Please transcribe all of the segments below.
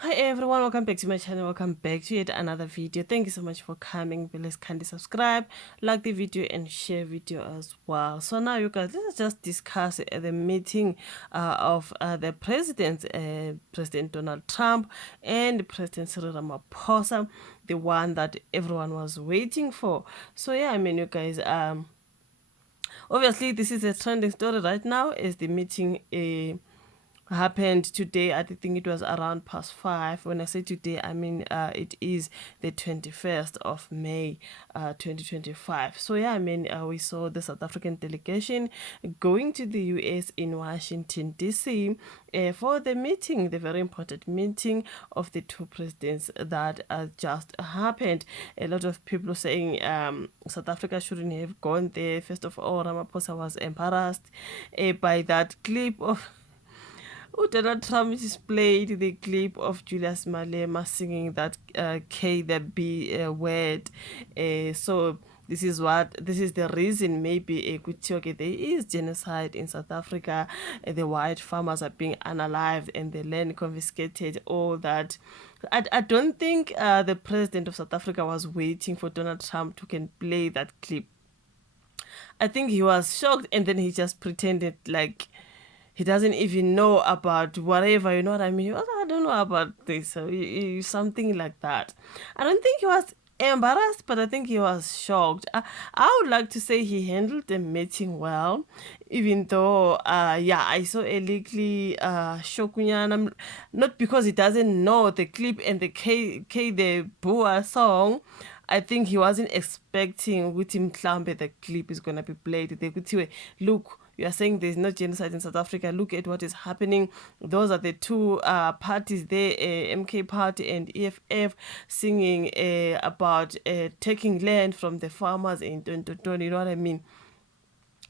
Hi everyone, welcome back to my channel. Welcome back to yet another video. Thank you so much for coming. Please kindly subscribe, like the video, and share video as well. So now you guys, let's just discuss the meeting of the presidents, President Donald Trump and President Cyril Ramaphosa, the one that everyone was waiting for. So yeah, I mean, you guys, obviously this is a trending story right now. Is the meeting happened today. I think it was around past 5. When I say today, I mean it is the 21st of May 2025. So yeah, I mean we saw the South African delegation going to the US in Washington DC for the meeting, the very important meeting of the two presidents that just happened. A lot of people saying South Africa shouldn't have gone there. First of all, Ramaphosa was embarrassed by that clip of Donald Trump displayed the clip of Julius Malema singing that K the B word. So this is the reason maybe okay, there is genocide in South Africa. The white farmers are being unalived and the land confiscated, all that. I don't think the president of South Africa was waiting for Donald Trump to can play that clip. I think he was shocked and then he just pretended like he doesn't even know about whatever, you know what I mean? I don't know about this, so something like that. I don't think he was embarrassed, but I think he was shocked. I would like to say he handled the meeting well, even though, yeah, I saw a little shokunyana, not because he doesn't know the clip and the K the Boa song. I think he wasn't expecting with him mhlambe the clip is gonna be played. They could say, look, you are saying there's no genocide in South Africa. Look at what is happening. Those are the two parties there, MK Party and EFF, singing about taking land from the farmers in Tonton. You know what I mean?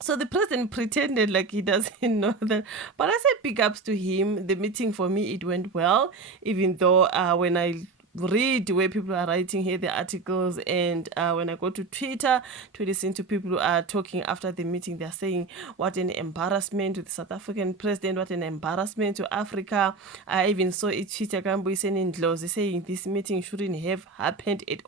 So the president pretended like he doesn't know that. But I said big ups to him. The meeting for me, it went well, even though when I read where people are writing here the articles and when I go to Twitter to listen to people who are talking after the meeting, they're saying what an embarrassment to the South African president, what an embarrassment to Africa. I even saw it Twitter in Ndlozi saying this meeting shouldn't have happened at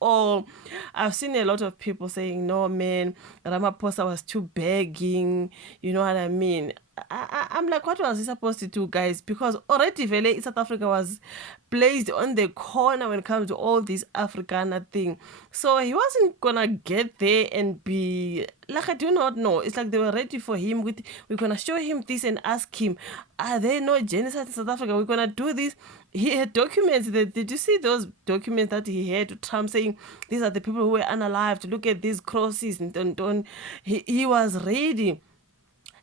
all. I've seen a lot of people saying no man, Ramaphosa was too begging, you know what I mean? I'm like, what was he supposed to do, guys? Because already Vele South Africa was placed on the corner when it comes to all this Africana thing. So he wasn't gonna get there and be like, I do not know. It's like they were ready for him. We're gonna show him this and ask him, are there no genocide in South Africa? We're gonna do this. He had documents. Did you see those documents that he had to Trump saying these are the people who were unalived? Look at these crosses and don't. He was ready.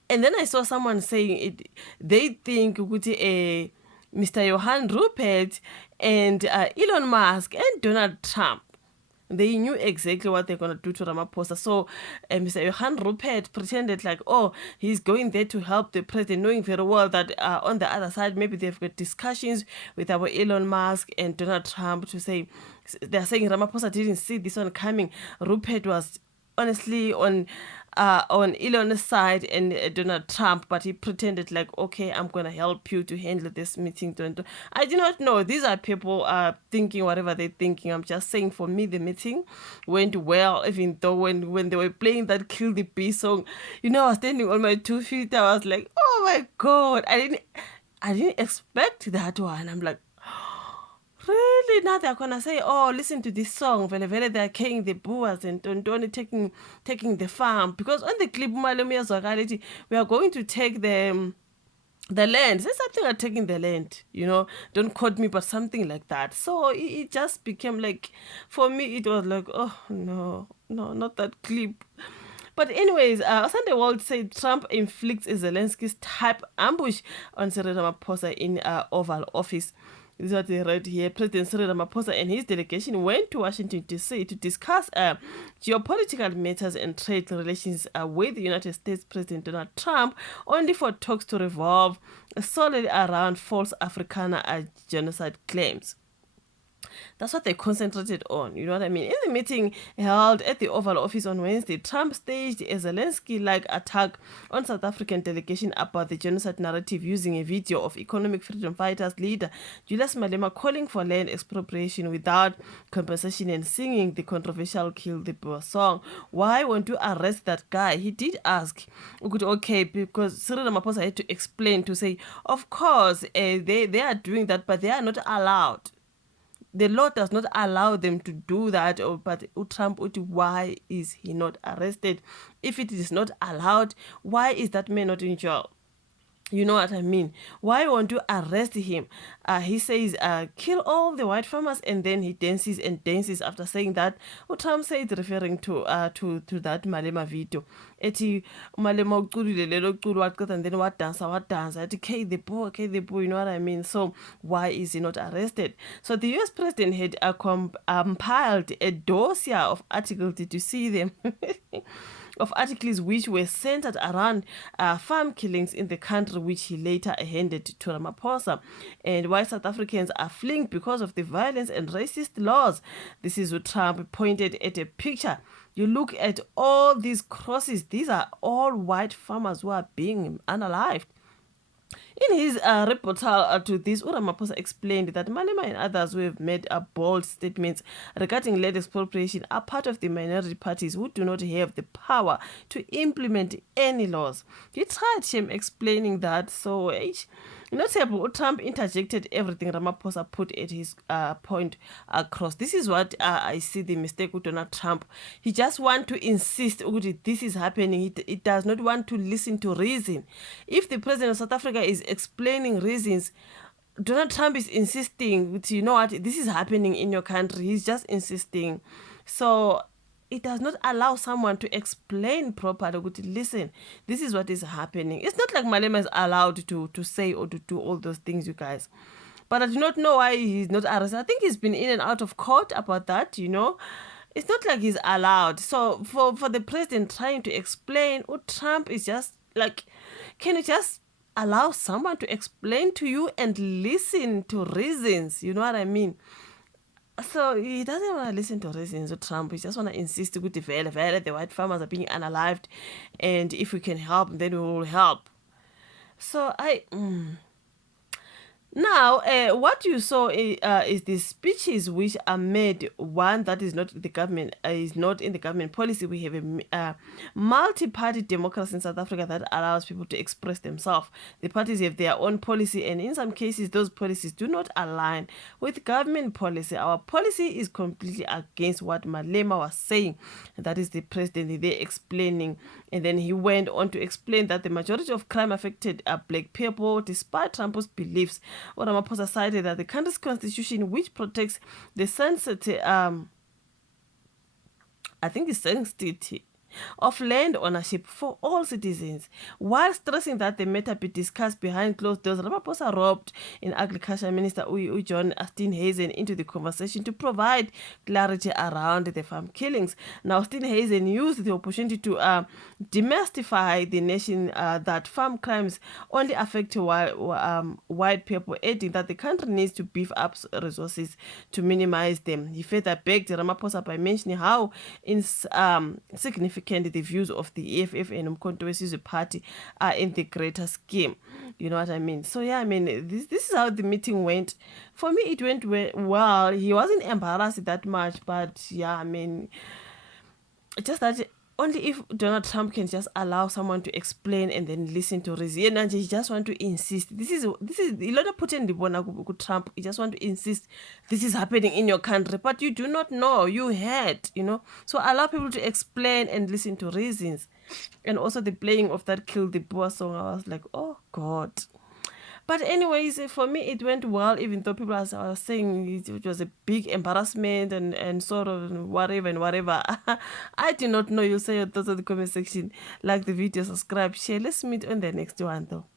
And then I saw someone saying it. They think Mr. Johan Rupert and Elon Musk and Donald Trump, they knew exactly what they're going to do to Ramaphosa. So Mr. Johan Rupert pretended like, oh, he's going there to help the president, knowing very well that on the other side, maybe they've got discussions with our Elon Musk and Donald Trump to say, they're saying Ramaphosa didn't see this one coming. Rupert was honestly on Elon's side and Donald Trump, but he pretended like, okay, I'm gonna help you to handle this meeting. I do not know. These are people thinking whatever they're thinking. I'm just saying, for me, the meeting went well, even though when they were playing that "Kill the Bee" song, you know, I was standing on my 2 feet. I was like, oh my god, I didn't expect that one. I'm like, really? Now they're gonna say, oh, listen to this song. Vele vele they're killing the boers and Tontoni taking the farm. Because on the clip, we are going to take the land. Say something like taking the land, you know. Don't quote me, but something like that. So it just became like, for me, it was like, oh no, not that clip. But anyways, Sunday World said Trump inflicts Zelensky's type ambush on Cyril Ramaphosa in Oval Office. This is what they read here. President Cyril Ramaphosa and his delegation went to Washington DC to discuss geopolitical matters and trade relations with the United States President Donald Trump, only for talks to revolve solely around false Africana genocide claims. That's what they concentrated on, you know what I mean? In the meeting held at the Oval Office on Wednesday, Trump staged a Zelensky-like attack on South African delegation about the genocide narrative using a video of economic freedom fighters leader Julius Malema calling for land expropriation without compensation and singing the controversial Kill the Boer song. Why won't you arrest that guy? He did ask. Okay, because Cyril Ramaphosa had to explain to say, of course, they are doing that, but they are not allowed. The law does not allow them to do that. But Trump, why is he not arrested? If it is not allowed, why is that man not in jail? You know what I mean? Why won't you arrest him? He says, kill all the white farmers, and then he dances and dances after saying that. Trump said, referring to that Malema video. Eti Malema uculile lelo culo waqeda and then what dance. Eti K the boy, you know what I mean? So why is he not arrested? So the US president had compiled a dossier of articles. Did you see them? Of articles which were centered around farm killings in the country, which he later handed to Ramaphosa, and why South Africans are fleeing because of the violence and racist laws. This is what Trump pointed at a picture. You look at all these crosses, these are all white farmers who are being unalived. In his rebuttal to this, Ramaphosa explained that Malema and others who have made bold statements regarding land expropriation are part of the minority parties who do not have the power to implement any laws. He tried him explaining that, so notable, Trump interjected everything Ramaphosa put at his point across. This is what I see the mistake with Donald Trump. He just want to insist this is happening. He does not want to listen to reason. If the president of South Africa is explaining reasons, Donald Trump is insisting, you know what, this is happening in your country. He's just insisting. So it does not allow someone to explain properly. Listen, this is what is happening. It's not like Malema is allowed to say or to do all those things, you guys. But I do not know why he's not arrested. I think he's been in and out of court about that, you know. It's not like he's allowed. So for the president trying to explain, Trump is just like, can you just allow someone to explain to you and listen to reasons? You know what I mean? So he doesn't want to listen to reasons of Trump. He just want to insist to the white farmers are being unalived, and if we can help, then we will help. So now, what you saw is the speeches which are made. One that is not the government is not in the government policy. We have a multi-party democracy in South Africa that allows people to express themselves. The parties have their own policy, and in some cases, those policies do not align with government policy. Our policy is completely against what Malema was saying. That is the president there explaining, and then he went on to explain that the majority of crime affected black people, despite Trump's beliefs. Ramaphosa cited that the country's constitution, which protects the sanctity of land ownership for all citizens, while stressing that the matter be discussed behind closed doors. Ramaphosa roped in Agriculture Minister John Steenhuisen into the conversation to provide clarity around the farm killings. Now, Steenhuisen used the opportunity to demystify the nation that farm crimes only affect white people, adding that the country needs to beef up resources to minimize them. He further begged Ramaphosa by mentioning how significant the views of the EFF and Umkhonto weSizwe party are in the greater scheme. You know what I mean? So yeah, I mean, this is how the meeting went. For me, it went well. He wasn't embarrassed that much, but yeah, I mean, just that only if Donald Trump can just allow someone to explain and then listen to reason, and he just want to insist. This is a lot of putting the bona Trump. He just want to insist this is happening in your country, but you do not know. You heard, you know. So allow people to explain and listen to reasons, and also the playing of that Kill the Boer song. I was like, oh God. But anyways, for me, it went well, even though people are saying it was a big embarrassment and sort of whatever and whatever. I do not know. You'll say your thoughts in the comment section. Like the video, subscribe, share. Let's meet on the next one, though.